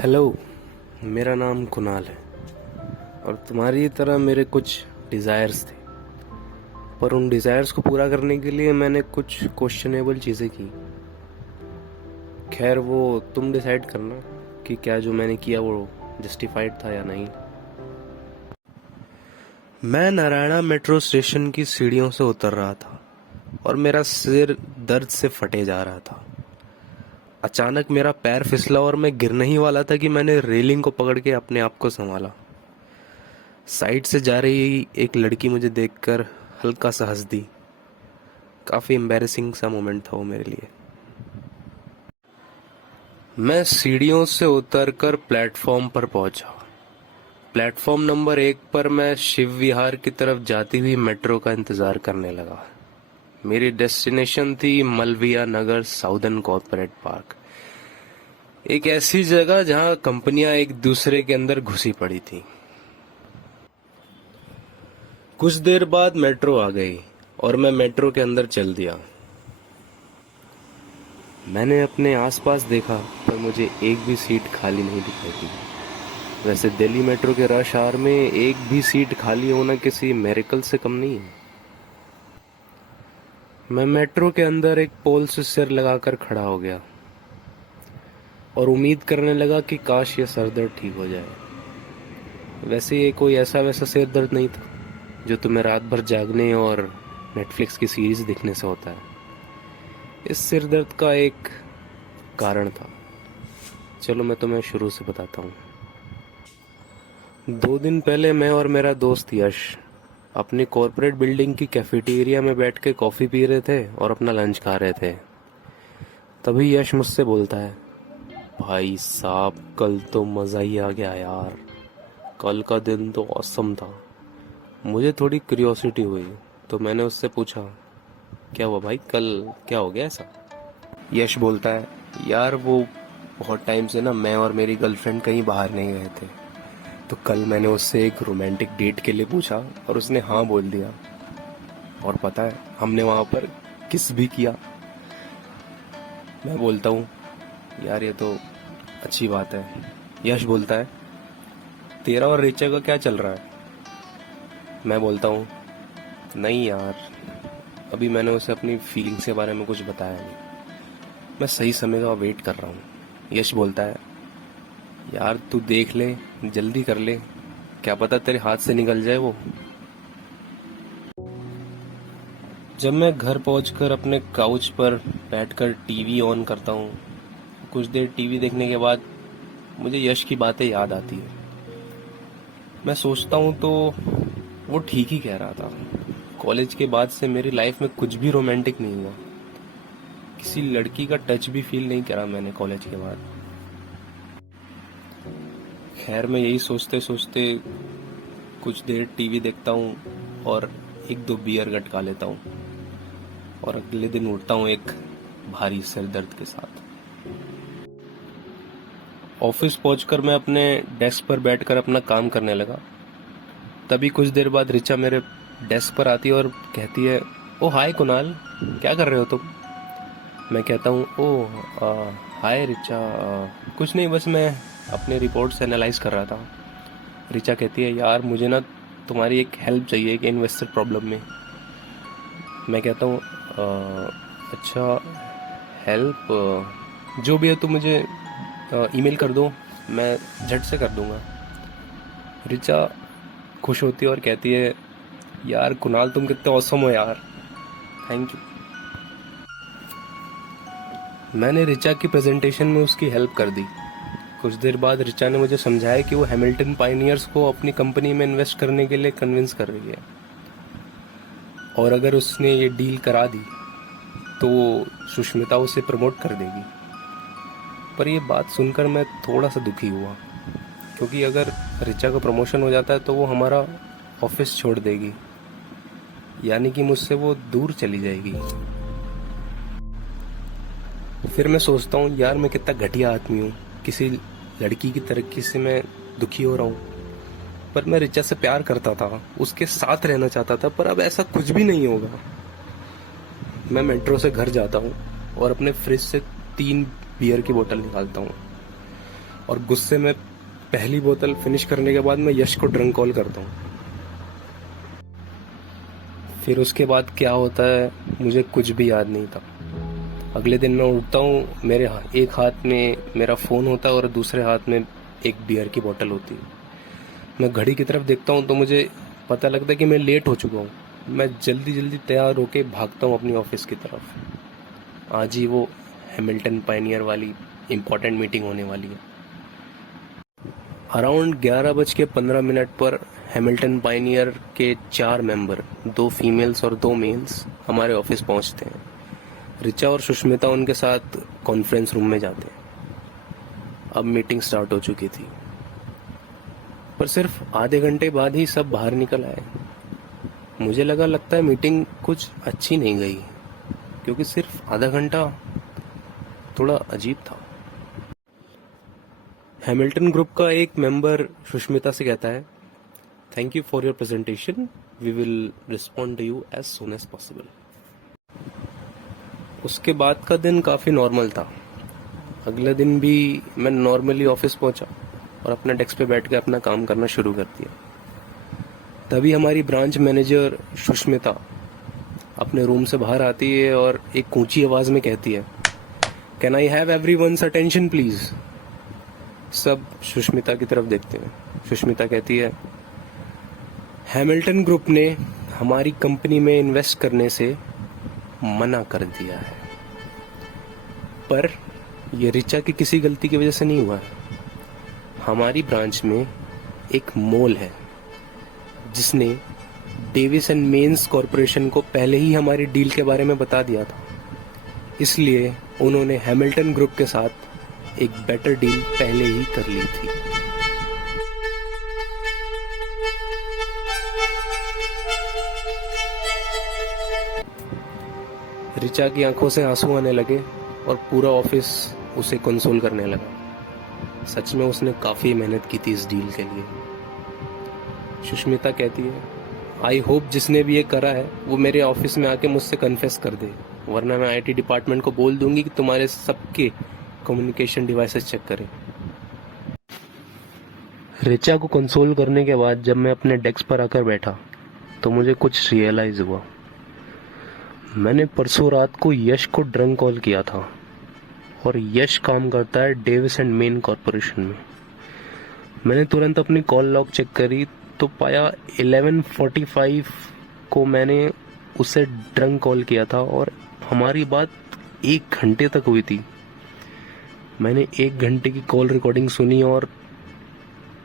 Hello. मेरा नाम कुणाल है और तुम्हारी तरह मेरे कुछ डिज़ायर्स थे, पर उन डिज़ायर्स को पूरा करने के लिए मैंने कुछ क्वेश्चनेबल चीज़ें की। खैर, वो तुम डिसाइड करना कि क्या जो मैंने किया वो जस्टिफाइड था या नहीं। मैं नारायणा मेट्रो स्टेशन की सीढ़ियों से उतर रहा था और मेरा सिर दर्द से फटे जा रहा था। अचानक मेरा पैर फिसला और मैं गिरने ही वाला था कि मैंने रेलिंग को पकड़ के अपने आप को संभाला। साइड से जा रही एक लड़की मुझे देखकर हल्का सा हंस दी। काफ़ी एम्बैरेसिंग सा मोमेंट था वो मेरे लिए। मैं सीढ़ियों से उतरकर प्लेटफॉर्म पर पहुंचा। प्लेटफॉर्म नंबर 1 पर मैं शिव विहार की तरफ जाती हुई मेट्रो का इंतज़ार करने लगा। मेरी डेस्टिनेशन थी मलविया नगर साउदर्न कॉर्पोरेट पार्क, एक ऐसी जगह जहां कंपनियां एक दूसरे के अंदर घुसी पड़ी थी। कुछ देर बाद मेट्रो आ गई और मैं मेट्रो के अंदर चल दिया। मैंने अपने आसपास देखा पर मुझे एक भी सीट खाली नहीं दिखाई दी। वैसे दिल्ली मेट्रो के रश आवर में एक भी सीट खाली होना किसी मेरेकल से कम नहीं है। मैं मेट्रो के अंदर एक पोल से सिर लगाकर खड़ा हो गया और उम्मीद करने लगा कि काश ये सर दर्द ठीक हो जाए। वैसे ये कोई ऐसा वैसा सिर दर्द नहीं था जो तुम्हें रात भर जागने और नेटफ्लिक्स की सीरीज देखने से होता है। इस सिर दर्द का एक कारण था। चलो मैं तुम्हें शुरू से बताता हूँ। 2 दिन पहले मैं और मेरा दोस्त यश अपनी कॉर्पोरेट बिल्डिंग की कैफेटेरिया में बैठ के कॉफ़ी पी रहे थे और अपना लंच खा रहे थे। तभी यश मुझसे बोलता है, भाई साहब कल तो मज़ा ही आ गया यार, कल का दिन तो ऑसम था। मुझे थोड़ी क्यूरियोसिटी हुई तो मैंने उससे पूछा, क्या हुआ भाई, कल क्या हो गया ऐसा? यश बोलता है, यार वो बहुत टाइम से ना मैं और मेरी गर्लफ्रेंड कहीं बाहर नहीं गए थे, तो कल मैंने उससे एक रोमांटिक डेट के लिए पूछा और उसने हाँ बोल दिया। और पता है हमने वहाँ पर किस भी किया। मैं बोलता हूँ, यार ये तो अच्छी बात है। यश बोलता है, तेरा और रिचा का क्या चल रहा है? मैं बोलता हूँ, नहीं यार, अभी मैंने उसे अपनी फीलिंग्स के बारे में कुछ बताया नहीं, मैं सही समय का वेट कर रहा हूँ। यश बोलता है, यार तू देख ले, जल्दी कर ले, क्या पता तेरे हाथ से निकल जाए वो। जब मैं घर पहुंचकर अपने काउच पर बैठकर टीवी ऑन करता हूँ, कुछ देर टीवी देखने के बाद मुझे यश की बातें याद आती है। मैं सोचता हूँ तो वो ठीक ही कह रहा था। कॉलेज के बाद से मेरी लाइफ में कुछ भी रोमांटिक नहीं हुआ। किसी लड़की का टच भी फील नहीं करा मैंने कॉलेज के बाद। खैर, मैं यही सोचते सोचते कुछ देर टीवी देखता हूँ और 1-2 बियर गटका लेता हूँ और अगले दिन उठता हूँ एक भारी सिर दर्द के साथ। ऑफिस पहुंचकर मैं अपने डेस्क पर बैठकर अपना काम करने लगा। तभी कुछ देर बाद रिचा मेरे डेस्क पर आती है और कहती है, ओ हाय कुणाल, क्या कर रहे हो तुम? मैं कहता हूँ, ओ हाय रिचा, कुछ नहीं, बस मैं अपने रिपोर्ट्स एनालाइज कर रहा था। रिचा कहती है, यार मुझे ना तुम्हारी एक हेल्प चाहिए एक इन्वेस्टर प्रॉब्लम में। मैं कहता हूँ, अच्छा हेल्प, जो भी है तुम मुझे ईमेल कर दो, मैं झट से कर दूंगा। रिचा खुश होती है और कहती है, यार कुणाल तुम कितने ऑसम हो यार, थैंक यू। मैंने रिचा की प्रेजेंटेशन में उसकी हेल्प कर दी। कुछ देर बाद रिचा ने मुझे समझाया कि वो हैमिल्टन पायनियर्स को अपनी कंपनी में इन्वेस्ट करने के लिए कन्विंस कर रही है और अगर उसने ये डील करा दी तो वो सुष्मिता उसे प्रमोट कर देगी। पर ये बात सुनकर मैं थोड़ा सा दुखी हुआ, क्योंकि अगर रिचा का प्रमोशन हो जाता है तो वो हमारा ऑफिस छोड़ देगी, यानी कि मुझसे वो दूर चली जाएगी। फिर मैं सोचता हूँ, यार मैं कितना घटिया आदमी हूँ, किसी लड़की की तरक्की से मैं दुखी हो रहा हूँ। पर मैं रिचा से प्यार करता था, उसके साथ रहना चाहता था, पर अब ऐसा कुछ भी नहीं होगा। मैं मेट्रो से घर जाता हूँ और अपने फ्रिज से 3 बियर की बोतल निकालता हूँ और गुस्से में पहली बोतल फिनिश करने के बाद मैं यश को ड्रंक कॉल करता हूँ। फिर उसके बाद क्या होता है मुझे कुछ भी याद नहीं था। अगले दिन मैं उठता हूँ, एक हाथ में मेरा फ़ोन होता है और दूसरे हाथ में एक बियर की बोतल होती है। मैं घड़ी की तरफ देखता हूँ तो मुझे पता लगता है कि मैं लेट हो चुका हूँ। मैं जल्दी जल्दी तैयार होके भागता हूँ अपनी ऑफिस की तरफ। आज ही वो हैमिल्टन पायनियर वाली इम्पोर्टेंट मीटिंग होने वाली है। अराउंड 11:15 पर हैमिल्टन पायनियर के 4 मेंबर, 2 फीमेल्स और 2 मेल्स हमारे ऑफिस पहुंचते हैं। रिचा और सुष्मिता उनके साथ कॉन्फ्रेंस रूम में जाते हैं। अब मीटिंग स्टार्ट हो चुकी थी, पर सिर्फ आधे घंटे बाद ही सब बाहर निकल आए। मुझे लगता है मीटिंग कुछ अच्छी नहीं गई, क्योंकि सिर्फ आधा घंटा थोड़ा अजीब था। हैमिल्टन ग्रुप का एक मेंबर सुष्मिता से कहता है, thank you for your presentation, we will respond to you as soon as possible. उसके बाद का दिन काफ़ी नॉर्मल था। अगले दिन भी मैं नॉर्मली ऑफिस पहुंचा और अपने डेस्क पे बैठ के अपना काम करना शुरू कर दिया। तभी हमारी ब्रांच मैनेजर सुष्मिता अपने रूम से बाहर आती है और एक ऊंची आवाज़ में कहती है, can I have everyone's attention please. सब सुष्मिता की तरफ देखते हैं। सुष्मिता कहती है, हैमिल्टन ग्रुप ने हमारी कंपनी में इन्वेस्ट करने से मना कर दिया है, पर यह रिचा की किसी गलती की वजह से नहीं हुआ है। हमारी ब्रांच में एक मोल है जिसने डेविस एंड मेन्स कॉरपोरेशन को पहले ही हमारी डील के बारे में बता दिया था, इसलिए उन्होंने हैमिल्टन ग्रुप के साथ एक बेटर डील पहले ही कर ली थी। रिचा की आंखों से आंसू आने लगे और पूरा ऑफिस उसे कंसोल करने लगा। सच में उसने काफ़ी मेहनत की थी इस डील के लिए। सुष्मिता कहती है, आई होप जिसने भी ये करा है वो मेरे ऑफिस में आके मुझसे कन्फेस कर दे, वरना मैं आईटी डिपार्टमेंट को बोल दूंगी कि तुम्हारे सबके कम्युनिकेशन डिवाइसेस चेक करें। रिचा को कंसोल करने के बाद जब मैं अपने डेस्क पर आकर बैठा तो मुझे कुछ रियलाइज हुआ। मैंने परसों रात को यश को ड्रंक कॉल किया था और यश काम करता है डेविस एंड मेन कॉरपोरेशन में। मैंने तुरंत अपनी कॉल लॉग चेक करी तो पाया 11:45 को मैंने उसे ड्रंक कॉल किया था और हमारी बात 1 घंटे तक हुई थी। मैंने 1 घंटे की कॉल रिकॉर्डिंग सुनी और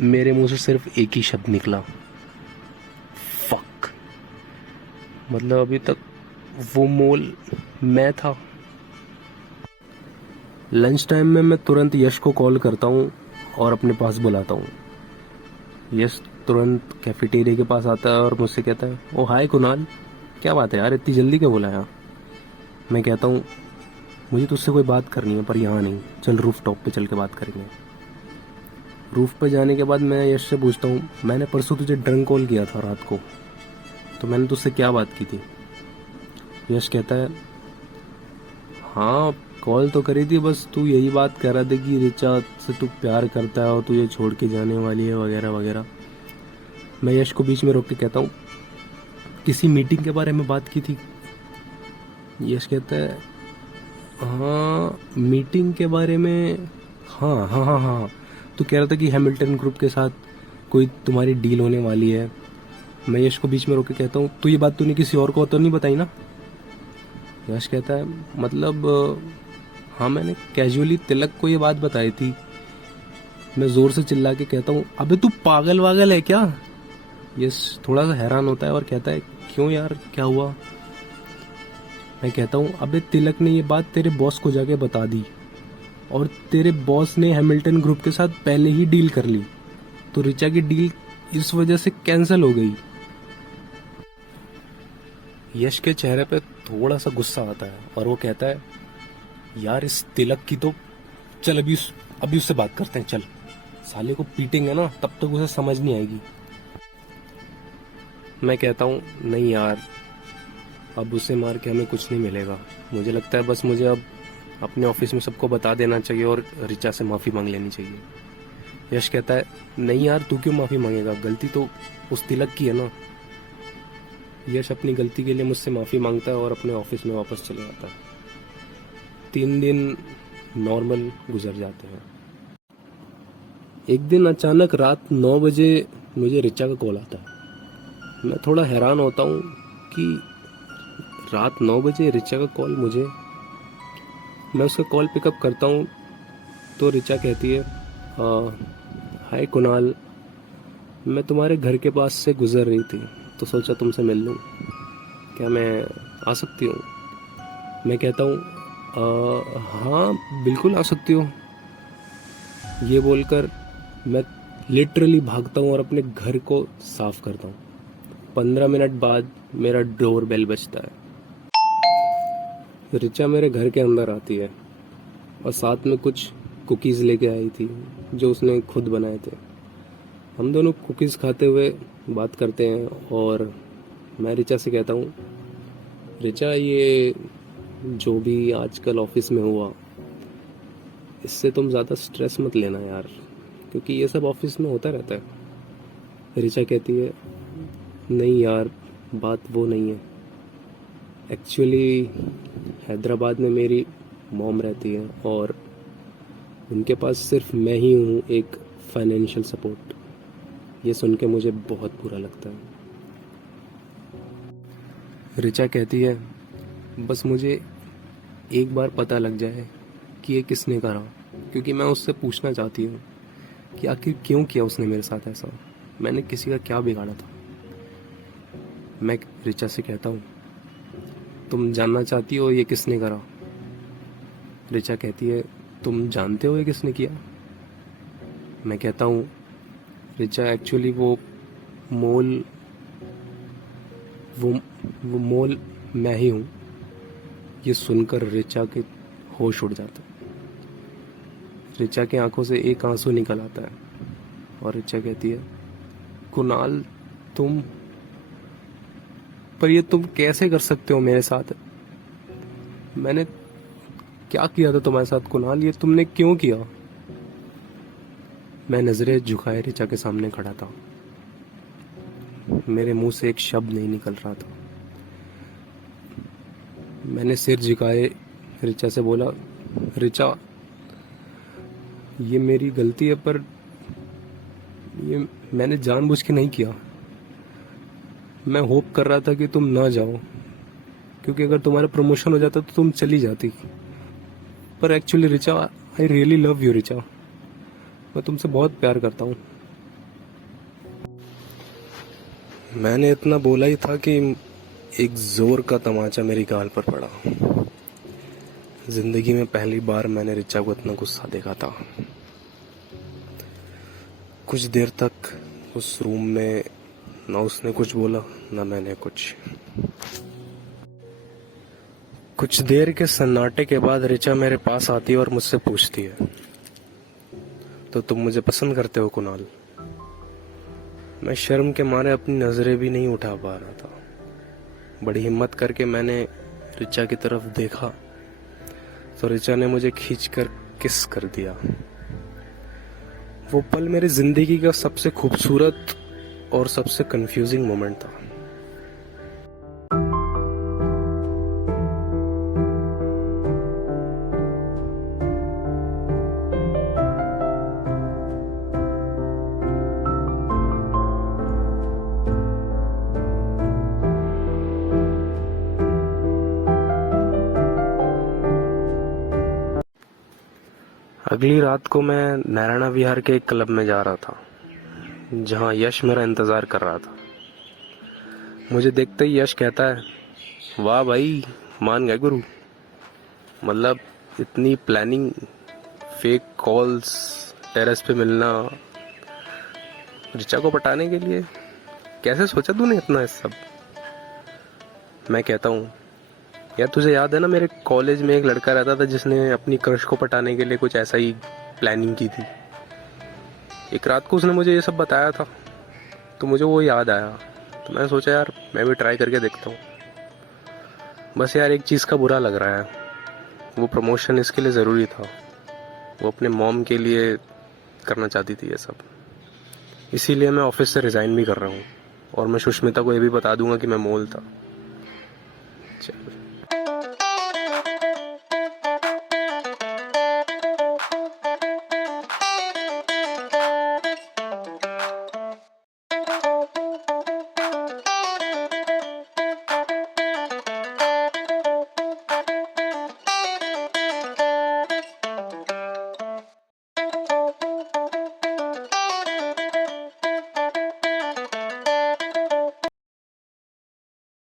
मेरे मुंह से सिर्फ एक ही शब्द निकला, फक। मतलब अभी तक वो मोल मैं था। लंच टाइम में मैं तुरंत यश को कॉल करता हूँ और अपने पास बुलाता हूँ। यश तुरंत कैफेटेरिया के पास आता है और मुझसे कहता है, ओ हाय कुणाल, क्या बात है यार, इतनी जल्दी क्यों बुलाया? मैं कहता हूँ, मुझे तुझसे कोई बात करनी है पर यहाँ नहीं, चल रूफ टॉप पे चल के बात करेंगे। रूफ पे जाने के बाद मैं यश से पूछता हूँ, मैंने परसों तुझे ड्रंक कॉल किया था रात को, तो मैंने तुझसे क्या बात की थी? यश कहता है, हाँ कॉल तो करी थी, बस तू यही बात कह रहा था कि रिचा से तू प्यार करता है और तुझे छोड़ के जाने वाली है वगैरह वगैरह। मैं यश को बीच में रोक के कहता हूँ, किसी मीटिंग के बारे में बात की थी? यश कहता है, हाँ मीटिंग के बारे में, हाँ हाँ हाँ हाँ, तू कह रहा था कि हैमिल्टन ग्रुप के साथ कोई तुम्हारी डील होने वाली है। मैं यश को बीच में रोक के कहता हूँ, तो ये बात तूने किसी और को तो नहीं बताई ना? यश कहता है, मतलब हाँ मैंने कैजुअली तिलक को ये बात बताई थी। मैं जोर से चिल्ला के कहता हूँ, अबे तू पागल वागल है क्या? यश थोड़ा सा हैरान होता है और कहता है, क्यों यार, क्या हुआ? मैं कहता हूँ, अबे तिलक ने ये बात तेरे बॉस को जाके बता दी और तेरे बॉस ने हैमिल्टन ग्रुप के साथ पहले ही डील कर ली, तो रिचा की डील इस वजह से कैंसिल हो गई। यश के चेहरे पे थोड़ा सा गुस्सा आता है और वो कहता है, यार इस तिलक की तो, चल अभी उससे बात करते हैं, चल साले को पीटेंगे ना तब तक उसे समझ नहीं आएगी। मैं कहता हूँ, नहीं यार, अब उसे मार के हमें कुछ नहीं मिलेगा। मुझे लगता है बस मुझे अब अपने ऑफिस में सबको बता देना चाहिए और ऋचा से माफ़ी मांग लेनी चाहिए। यश कहता है, नहीं यार, तू क्यों माफ़ी मांगेगा, गलती तो उस तिलक की है ना। यश अपनी गलती के लिए मुझसे माफ़ी मांगता है और अपने ऑफिस में वापस चले जाता है। 3 दिन नॉर्मल गुजर जाते हैं। एक दिन अचानक रात 9 बजे मुझे ऋचा का कॉल आता है। मैं थोड़ा हैरान होता हूँ कि रात 9 बजे ऋचा का कॉल मुझे। मैं उसका कॉल पिकअप करता हूँ तो ऋचा कहती है, हाय कुणाल, मैं तुम्हारे घर के पास से गुजर रही थी तो सोचा तुमसे मिल लूँ, क्या मैं आ सकती हूँ? मैं कहता हूँ, हाँ बिल्कुल आ सकती हो। ये बोलकर मैं लिटरली भागता हूँ और अपने घर को साफ करता हूँ। 15 मिनट बाद मेरा डोर बेल बजता है। ऋचा मेरे घर के अंदर आती है और साथ में कुछ कुकीज़ लेके आई थी जो उसने खुद बनाए थे। हम दोनों कुकीज़ खाते हुए बात करते हैं और मैं ऋचा से कहता हूँ, ऋचा, ये जो भी आजकल ऑफिस में हुआ, इससे तुम ज़्यादा स्ट्रेस मत लेना यार, क्योंकि ये सब ऑफिस में होता रहता है। ऋचा कहती है, नहीं यार, बात वो नहीं है। एक्चुअली हैदराबाद में मेरी मॉम रहती है और उनके पास सिर्फ मैं ही हूँ एक फाइनेंशियल सपोर्ट। ये सुन के मुझे बहुत बुरा लगता है। ऋचा कहती है, बस मुझे एक बार पता लग जाए कि ये किसने करा, क्योंकि मैं उससे पूछना चाहती हूँ कि आखिर क्यों किया उसने मेरे साथ ऐसा, मैंने किसी का क्या बिगाड़ा था। मैं ऋचा से कहता हूँ, तुम जानना चाहती हो ये किसने करा? ऋचा कहती है, तुम जानते हो ये किसने किया? मैं कहता हूँ, ऋचा, एक्चुअली वो मोल मैं ही हूँ। ये सुनकर ऋचा के होश उड़ जाता है। ऋचा की आंखों से एक आंसू निकल आता है और ऋचा कहती है, कुणाल, पर ये तुम कैसे कर सकते हो मेरे साथ? मैंने क्या किया था तुम्हारे साथ कुणाल, ये तुमने क्यों किया? मैं नजरें झुकाए ऋचा के सामने खड़ा था। मेरे मुंह से एक शब्द नहीं निकल रहा था। मैंने सिर झुकाए ऋचा से बोला, ऋचा, ये मेरी गलती है, पर ये मैंने जानबूझ के नहीं किया। मैं होप कर रहा था कि तुम ना जाओ, क्योंकि अगर तुम्हारा प्रमोशन हो जाता तो तुम चली जाती। पर actually Richa, I really love you Richa, मैं तुमसे बहुत प्यार करता हूँ। मैंने इतना बोला ही था कि एक जोर का तमाचा मेरी गाल पर पड़ा। जिंदगी में पहली बार मैंने ऋचा को इतना गुस्सा देखा था। कुछ देर तक उस रूम में ना उसने कुछ बोला ना मैंने कुछ। कुछ देर के सन्नाटे के बाद ऋचा मेरे पास आती है और मुझसे पूछती है, तो तुम मुझे पसंद करते हो कुणाल? मैं शर्म के मारे अपनी नजरें भी नहीं उठा पा रहा था। बड़ी हिम्मत करके मैंने ऋचा की तरफ देखा तो ऋचा ने मुझे खींचकर किस कर दिया। वो पल मेरी जिंदगी का सबसे खूबसूरत और सबसे कंफ्यूजिंग मोमेंट था। अगली रात को मैं नारायणा विहार के एक क्लब में जा रहा था जहां यश मेरा इंतजार कर रहा था। मुझे देखते ही यश कहता है, वाह भाई, मान गए गुरु। मतलब इतनी प्लानिंग, फेक कॉल्स, टेरेस पे मिलना, ऋचा को पटाने के लिए, कैसे सोचा तूने इतना सब? मैं कहता हूँ, यार तुझे याद है ना, मेरे कॉलेज में एक लड़का रहता था जिसने अपनी क्रश को पटाने के लिए कुछ ऐसा ही प्लानिंग की थी। एक रात को उसने मुझे ये सब बताया था तो मुझे वो याद आया, तो मैंने सोचा यार मैं भी ट्राई करके देखता हूँ। बस यार एक चीज़ का बुरा लग रहा है, वो प्रमोशन इसके लिए ज़रूरी था, वो अपने मॉम के लिए करना चाहती थी ये सब। इसीलिए मैं ऑफिस से रिज़ाइन भी कर रहा हूँ और मैं सुष्मिता को ये भी बता दूंगा कि मैं मोल था। चल।